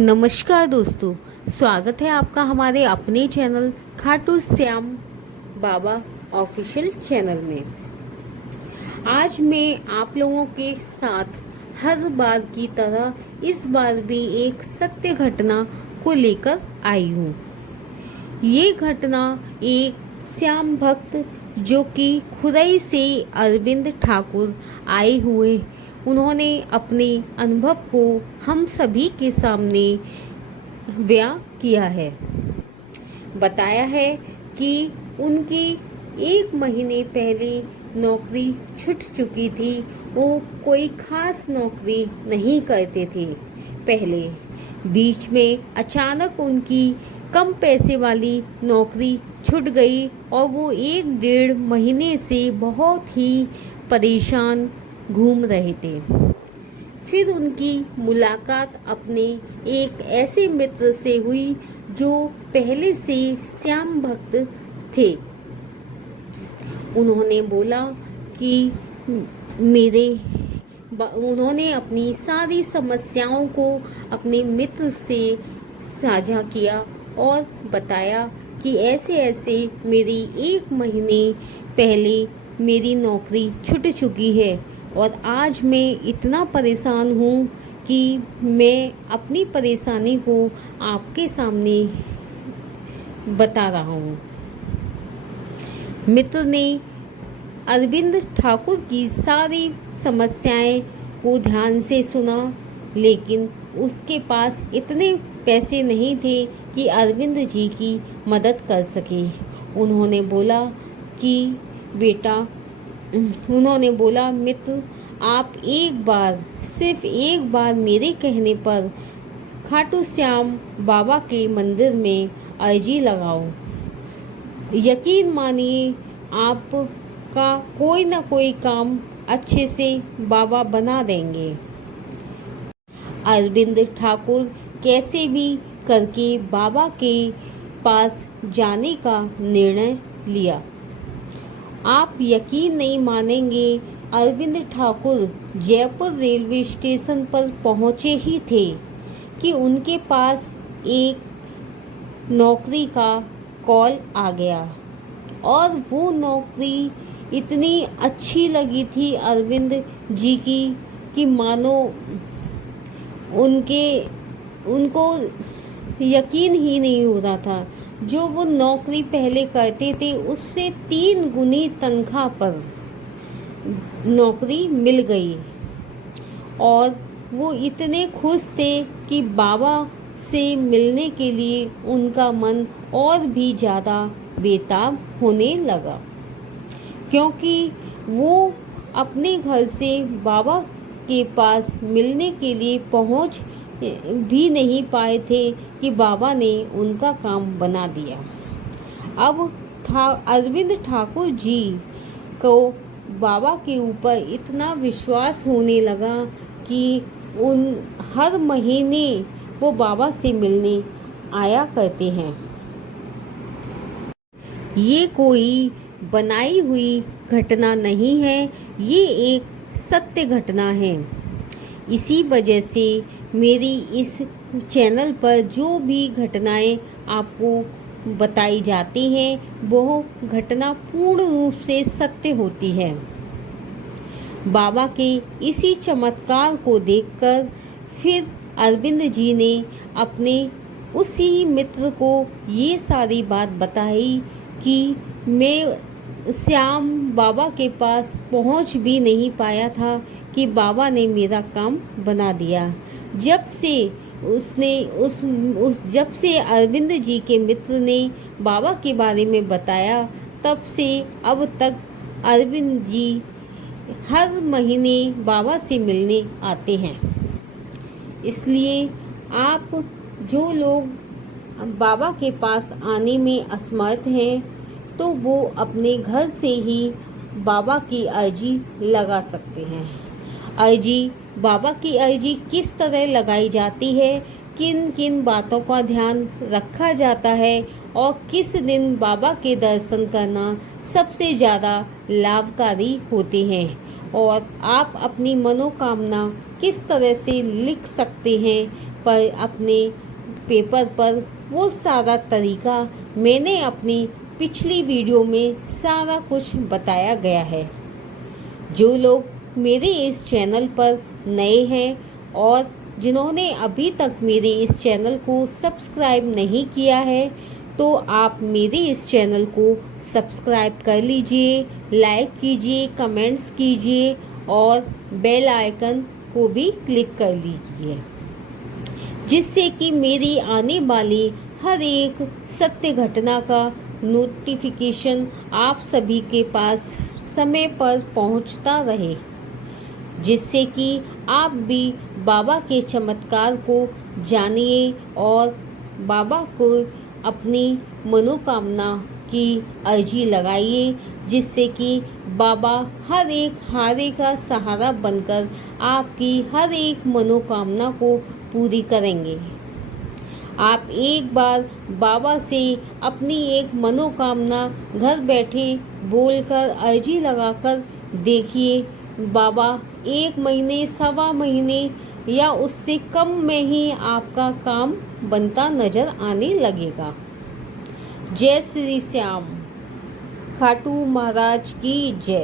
नमस्कार दोस्तों, स्वागत है आपका हमारे अपने चैनल खाटू श्याम बाबा ऑफिशियल चैनल में। आज मैं आप लोगों के साथ हर बार की तरह इस बार भी एक सत्य घटना को लेकर आई हूँ। ये घटना एक श्याम भक्त जो कि खुरई से अरविंद ठाकुर आए हुए, उन्होंने अपने अनुभव को हम सभी के सामने बयां किया है। बताया है कि उनकी 1 महीने पहले नौकरी छूट चुकी थी। वो कोई खास नौकरी नहीं करते थे पहले। बीच में अचानक उनकी कम पैसे वाली नौकरी छूट गई और वो 1 डेढ़ महीने से बहुत ही परेशान घूम रहे थे। फिर उनकी मुलाकात अपने एक ऐसे मित्र से हुई जो पहले से श्याम भक्त थे। उन्होंने बोला कि उन्होंने अपनी सारी समस्याओं को अपने मित्र से साझा किया और बताया कि ऐसे ऐसे मेरी 1 महीने पहले मेरी नौकरी छूट चुकी है और आज मैं इतना परेशान हूँ कि मैं अपनी परेशानी को आपके सामने बता रहा हूँ। मित्र ने अरविंद ठाकुर की सारी समस्याएं को ध्यान से सुना, लेकिन उसके पास इतने पैसे नहीं थे कि अरविंद जी की मदद कर सके। उन्होंने बोला मित्र, आप सिर्फ एक बार मेरे कहने पर खाटू श्याम बाबा के मंदिर में अर्जी लगाओ। यकीन मानिए आपका कोई ना कोई काम अच्छे से बाबा बना देंगे। अरविंद ठाकुर कैसे भी करके बाबा के पास जाने का निर्णय लिया। आप यकीन नहीं मानेंगे, अरविंद ठाकुर जयपुर रेलवे स्टेशन पर पहुँचे ही थे कि उनके पास एक नौकरी का कॉल आ गया और वो नौकरी इतनी अच्छी लगी थी अरविंद जी की कि मानो उनको यकीन ही नहीं हो रहा था। जो वो नौकरी पहले करते थे उससे 3 गुनी तनख्वाह पर नौकरी मिल गई और वो इतने खुश थे कि बाबा से मिलने के लिए उनका मन और भी ज़्यादा बेताब होने लगा, क्योंकि वो अपने घर से बाबा के पास मिलने के लिए पहुंच भी नहीं पाए थे कि बाबा ने उनका काम बना दिया। अब अरविंद ठाकुर जी को बाबा के ऊपर इतना विश्वास होने लगा कि हर महीने वो बाबा से मिलने आया करते हैं। ये कोई बनाई हुई घटना नहीं है, ये एक सत्य घटना है। इसी वजह से मेरी इस चैनल पर जो भी घटनाएं आपको बताई जाती हैं वो घटना पूर्ण रूप से सत्य होती है। बाबा के इसी चमत्कार को देखकर फिर अरविंद जी ने अपने उसी मित्र को ये सारी बात बताई कि मैं श्याम बाबा के पास पहुंच भी नहीं पाया था कि बाबा ने मेरा काम बना दिया। जब से अरविंद जी के मित्र ने बाबा के बारे में बताया, तब से अब तक अरविंद जी हर महीने बाबा से मिलने आते हैं। इसलिए आप जो लोग बाबा के पास आने में असमर्थ हैं तो वो अपने घर से ही बाबा की अर्जी लगा सकते हैं। बाबा की अर्जी किस तरह लगाई जाती है, किन किन बातों का ध्यान रखा जाता है और किस दिन बाबा के दर्शन करना सबसे ज़्यादा लाभकारी होते हैं और आप अपनी मनोकामना किस तरह से लिख सकते हैं, पर अपने पेपर पर वो सारा तरीका मैंने अपनी पिछली वीडियो में सारा कुछ बताया गया है। जो लोग मेरे इस चैनल पर नए हैं और जिन्होंने अभी तक मेरे इस चैनल को सब्सक्राइब नहीं किया है, तो आप मेरे इस चैनल को सब्सक्राइब कर लीजिए, लाइक कीजिए, कमेंट्स कीजिए और बेल आइकन को भी क्लिक कर लीजिए, जिससे कि मेरी आने वाली हर एक सत्य घटना का नोटिफिकेशन आप सभी के पास समय पर पहुंचता रहे, जिससे कि आप भी बाबा के चमत्कार को जानिए और बाबा को अपनी मनोकामना की अर्जी लगाइए, जिससे कि बाबा हर एक हारे का सहारा बनकर आपकी हर एक मनोकामना को पूरी करेंगे। आप एक बार बाबा से अपनी एक मनोकामना घर बैठे बोलकर अर्जी लगाकर देखिए, बाबा 1 महीने, सवा महीने या उससे कम में ही आपका काम बनता नजर आने लगेगा। जय श्री श्याम। खाटू महाराज की जय।